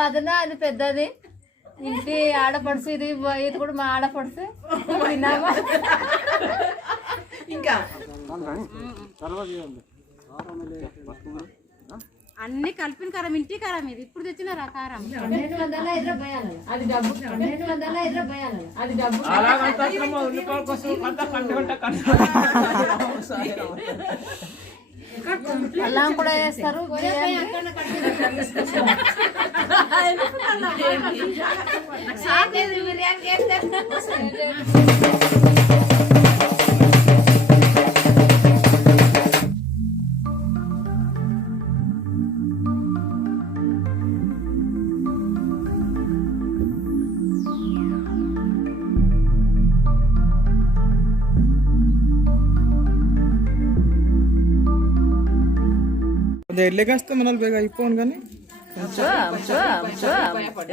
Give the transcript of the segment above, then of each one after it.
వదిన అది పెద్దది. ఇంటి ఆడపడుసు ఇది ఇది కూడా మా ఆడపడుసు విన్నామా ఇంకా. అన్ని కలిపిన కారం ఇంటి కారం ఇది. ఇప్పుడు తెచ్చిన కారం. పన్నెండు వందల ఇరవై అనాలి. అది డబ్బు. పన్నెండు వందల ఇరవై అనాలి. అది డబ్బు. అల్లం కూడా వేస్తారు. ఎర్లీగా వస్తే మనల్ని బేగా అయిపోను కానీ.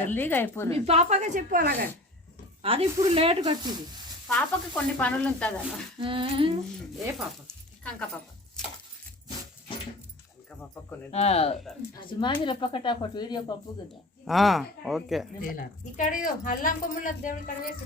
ఎర్లీగా అయిపోయింది పాపగా చెప్పు అలాగా. అది ఇప్పుడు లేటుగా వచ్చింది. పాపకి కొన్ని పనులు ఉంటుంది అన్న ఏ పాప? కంక పాప. ఓకే. ఇక్కడ అల్లం కొమ్ముల దేవుడు ఇక్కడ వేసి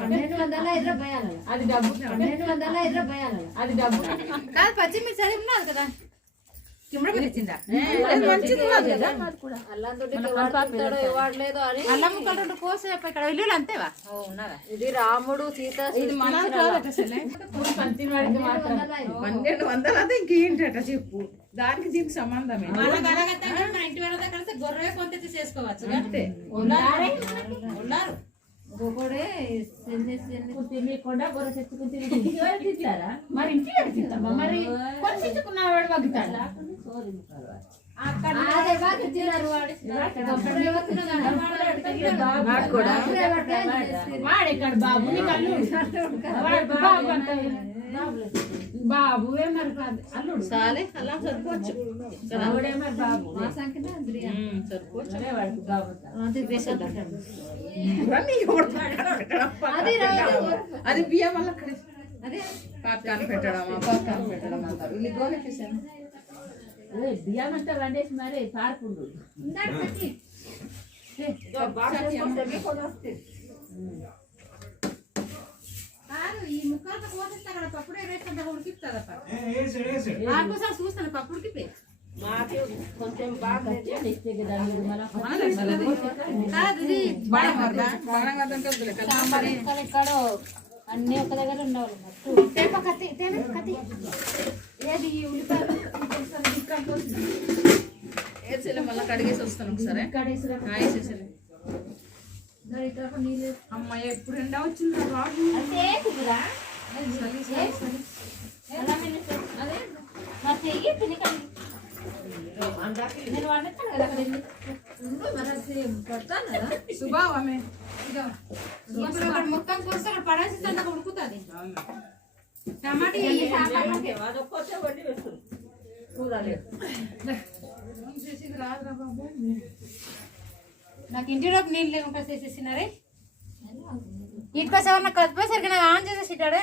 పన్నెండు వందల ఇరవై. అది డబ్బు. పన్నెండు వందల ఇరవై. అది డబ్బు. కాదు పచ్చిమిర్చి అది ఉన్నది కదా. అంతేవా? ఇది రాముడు సీత పన్నెండు వందలు అదే ఇంకేంటట చెప్పు? దానికి దీనికి సంబంధమే. ఇంటి వాళ్ళతో కలిసి గొర్రె కొంత చేసుకోవచ్చు అంతే. ఉన్నారు. ఒకడే మరి మరి తిన్నారు బాబు బాబువే మరి అల్లుడు సాలే అలా సరిపోవచ్చు ఆవిడే మరి బాబు మా సంఖ్యనే. సరిపోవచ్చు అదే పెట్టడం, పెట్టడం. బియ్యం వల్ల అదే పక్కన పెట్టడమా పక్కన పెట్టడం అంటారు వీళ్ళు గోనెకేసాను బియ్యం అంతా వండేసి మరి పార్కుండు కాదు ఈ ముక్కలతో కోసిస్తా కదా పప్పుడే వేసుకుంటా ఉడికిస్తుందప్ప ఆకుసారి చూస్తాను పప్పు ఉడికితే వద్దంటే వద్దులే కదా ఇక్కడ ఇక్కడ అన్ని ఒక దగ్గర ఉండవాలి కత్తి కత్తి. ఏది ఈ ఉల్లిపాయలు వేసేలే మళ్ళీ కడిగేసి వస్తాను ఒకసారి. అమ్మాయి ఎప్పుడు ఎండ వచ్చింది బాబు? సుభావమే ఇప్పుడు అక్కడ మొత్తం కోస్తే అక్కడ పడేసి ఉడుకుతుంది టమాటా నాకు ఇంటిలోకి నీళ్ళు లేకుండా చేసేసినారే ఇక్కడ ఏమన్నా కలిపేసరికి నాకు ఆన్ చేసేసి ఇట్టాడే.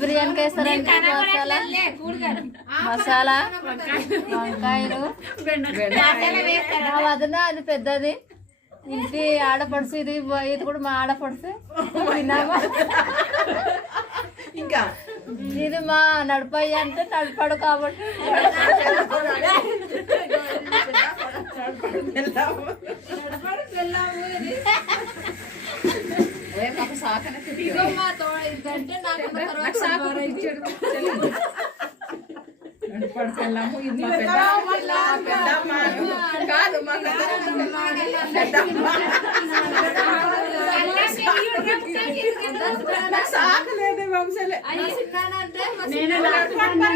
బిర్యానీకి వేస్తారంటే మసాలా? మసాలా? వంకాయలు? వదిన అది పెద్దది. ఇంటి ఆడపడుసు ఇది ఇది కూడా మా ఆడపడుసు ఇంకా? ఇది మా నడిపయ్య అంటే నడిపాడు కాబట్టి. ఓయ్ పాప సాకన ఇదిగో మా తో- ఇదంటే నాకు ఉన్న తర్వాత ద్వారా ఇది. పడుకెళ్ళాము ఇది మా పెద్ద పెద్దమ్మ కాదు మా పెద్దమ్మ నాకు సాకు లేదు వంశలే అయ్యి చిన్నానంటే మా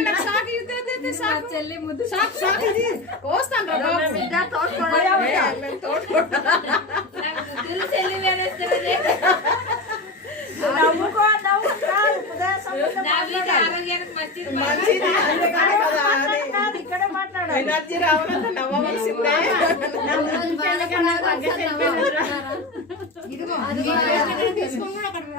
నాకు సాకు ఇది, ఇది, సాకు. చెల్లి ముద్దు సాకు సాకు. ఇది కోస్తాను రా బాబు. ఏ, మేము తోడుకుంటాం. ముద్దులు చెల్లి వేరేస్తుంది మంచిది అందుకనే కదా అది. ఎనర్జీ రావాలంటే నవ్వవలసిందే. ఇదిగో అదిగో, ఈ అదిగో. వేస్ట్ తీసుకొని కూడా అక్కడ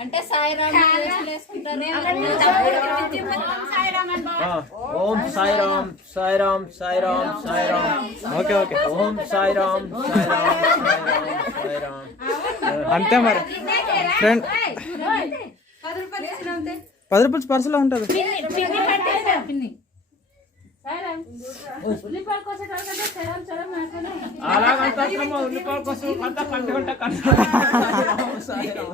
అంటే సాయిరామ్ సాయిరామ్ సాయిరామ్ ఓం సాయిరామ్ సాయిరామ్ సాయిరామ్ సాయిరామ్. Okay okay. ఓం సాయిరామ్ సాయిరామ్ అంతే మరి. ఫ్రెండ్ పది రూపాయలు పర్సులో ఉంటుంది. అలాగంటే అట్లమ్మా, ఉల్లిపాయల కోసం అంతా కంటుకుంటా కంటు సాయిరామ్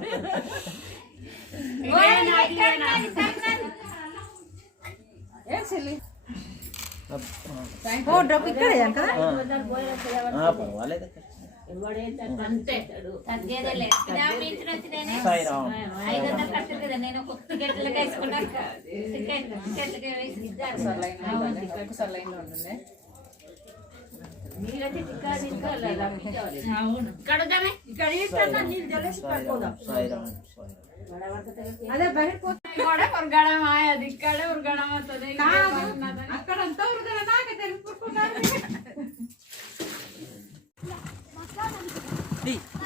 ఆ, పర్వాలేదు నేను. సాయిరామ్ సాయిరామ్ సాయిరామ్ అదే బయట కూడా ఉరగడం అది ఇక్కడ ఉరగడం అవుతుంది అక్కడంతా ఉరకన నాకే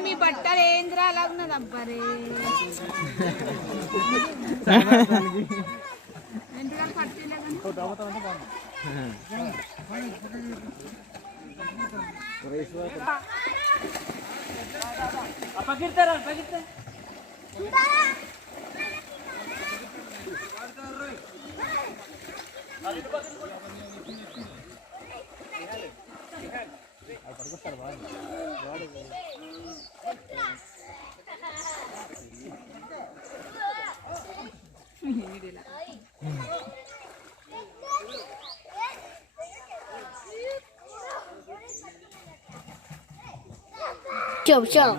మీ బట్టలు ఏంద్రా అలా ఉన్నది అబ్బారే పగిడతారా పగిడతా పడుకుంటారు బాగా Jom, jom.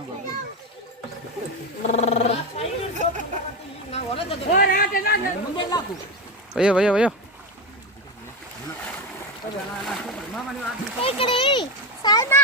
Ayo, ayo, ayo. Ikri, sana.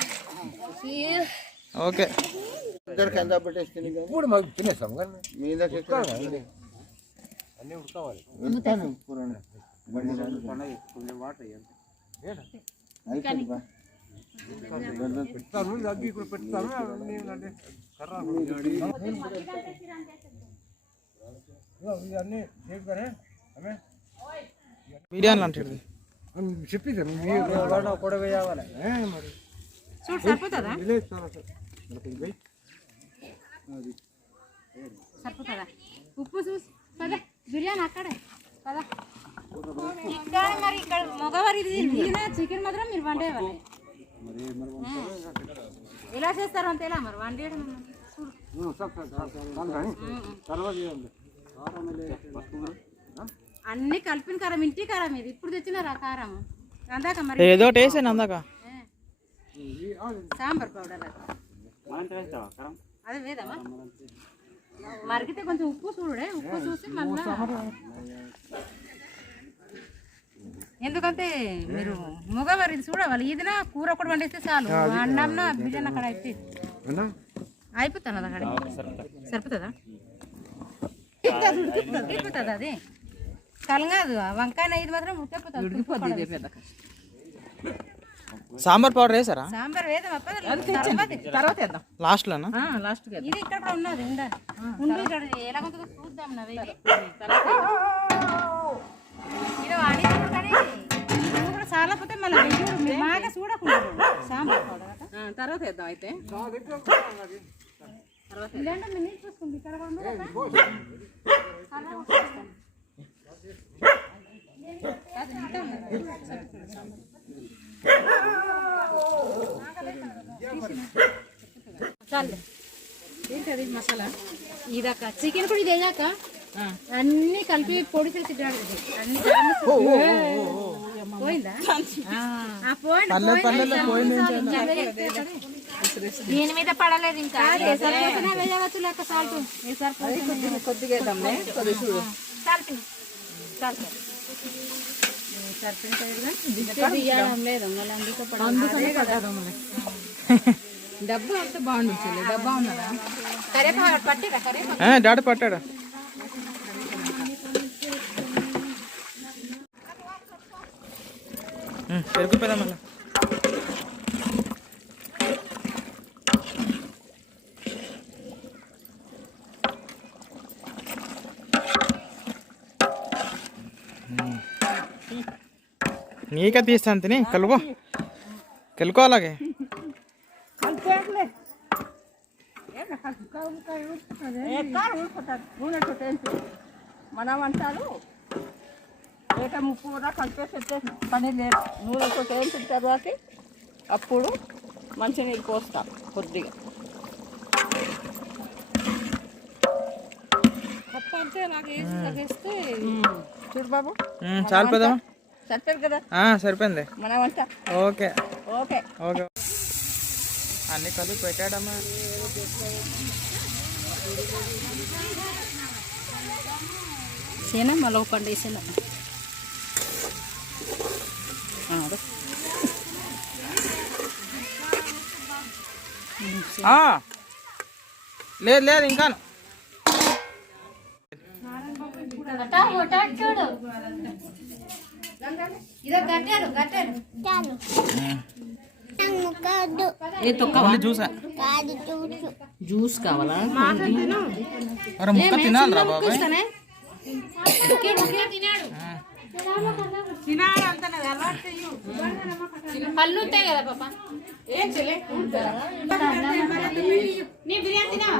Okay ఇప్పుడు మాకు తినేస్తాం కానీ పెడతాను దగ్గర ఇక్కడ పెడతాను అంటే కర్ర ఇవన్నీ చెప్పారే ఆమె బిర్యానీ అంటాడు చెప్పిద్దాం మీరు కూడా వేయాలి మరి. చూడు సరిపోతుందా? సరిపోతుందా? ఉప్పు చూసి పద బిర్యానీ అక్కడే పద. ఇక్కడ మరి ఇక్కడ మగవారి చికెన్ మాత్రం మీరు వండేవాళ్ళే. ఎలా చేస్తారు అంతే ఎలా మరి? వండేయడం అన్ని కలిపిన కారం ఇంటి కారం ఇది. ఇప్పుడు తెచ్చినారా కారం అందాక మరి. ఏదో టేస్ట్ అందాక సాంబార్ పౌడర్ అదే. వేదమ్మా మరిగితే కొంచెం ఉప్పు చూడే ఉప్పు చూసి మళ్ళా ఎందుకంటే మీరు మగవారి ఇది చూడవాలి ఇదినా కూర ఒకటి వండేస్తే చాలు. అన్నం బిర్యానీ అక్కడ అయితే అయిపోతుంది అక్కడ? సరిపోతుందా? ఉడికిపోతుంది అది? కలగాదు వంకాయ ఇది మాత్రం ఉడికిపోతుంది. సాంబార్ పౌడర్ వేసారా? సాంబార్ వేదం తర్వాత వేద్దాం. లాస్ట్లోనా? ఇది ఇక్కడ కూడా ఉన్నది ఉండ. ఉండి ఇక్కడ ఎలా ఉంటుందో చూద్దాం నవ్వు ఇది ఇది వాడేది కానీ నువ్వు కూడా చాలా పోతే మళ్ళీ బాగా చూడకుండా సాంబార్ పౌడర్ అట. తర్వాత వేద్దాం అయితే. ఇలాంటి మీరు నీళ్ళు చూసుకోండి ఇక్కడ కూడా ఉంది కదా. అలా చూస్తాం. అది ఇంత ఉన్నది. చాలు. ఏంటది మసాలా? ఇదాక చికెన్ కూడా ఇది వేయాక అన్ని కలిపి పొడి చేసి. అన్ని పోయిందా? ఆ, పోయింది, పోయింది. దీని మీద పడలేదు ఇంకా. వేయవచ్చు లేక సాల్ట్ కొద్దిగా కొద్దిగా సాల్ట్ సాల్ట్ డబ్బు చెల్లి డబ్బా ఉన్నదా డాడీ పట్టాడు? పెరుగుపోదా మళ్ళీ. నీకే తీస్తాను తిని కలుపు. కలుకో అలాగే. మనం అంటారు ఏట ముప్పు కూడా కలిపేసి పని లేదు నూనెతో వేసిన తర్వాత అప్పుడు మంచినీళ్ళు పోస్తాం కొద్దిగా పప్పు అంటే అలాగే వేసి తగ్గేస్తే చూడు బాబు. చాలు పెదమ్మా. సరిపోదు కదా? ఆ, సరిపోయింది. మనం అంట ఓకే. ఓకే. ఓకే. అన్ని కలిపి పెట్టాడమ్మా. సేన మళ్ళీ పండు వేసిన ఆ. లేదు లేదు ఇంకా. చూడు. ఇదో కట్టారు జ్యూసా జ్యూస్ కావాలా అరే ముక్క తినాలిరా బాబాయ్ పళ్ళు ఉంటాయి కదా పాప నీ బిర్యానీ తినావా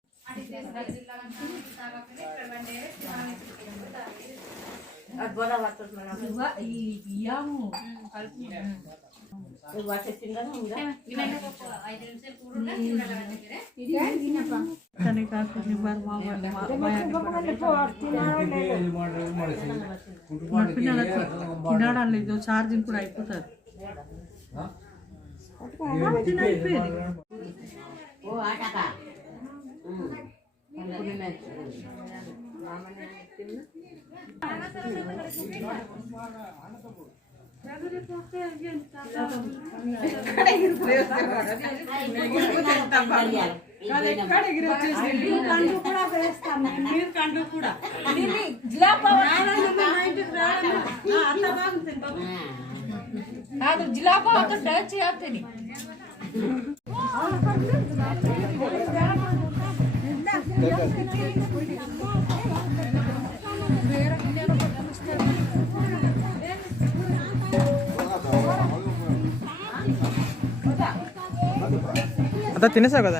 మనం ఇంటి దగ్గర ఉన్నట్టు ఉండి ఉండి అన్నం చేద్దాం తినాలి తినడాలి ఇది ఛార్జింగ్ కూడా అయిపోతుంది కాదు జిలాబా ఒక టచ్ చేస్తుంది అంతా తినేసావు కదా.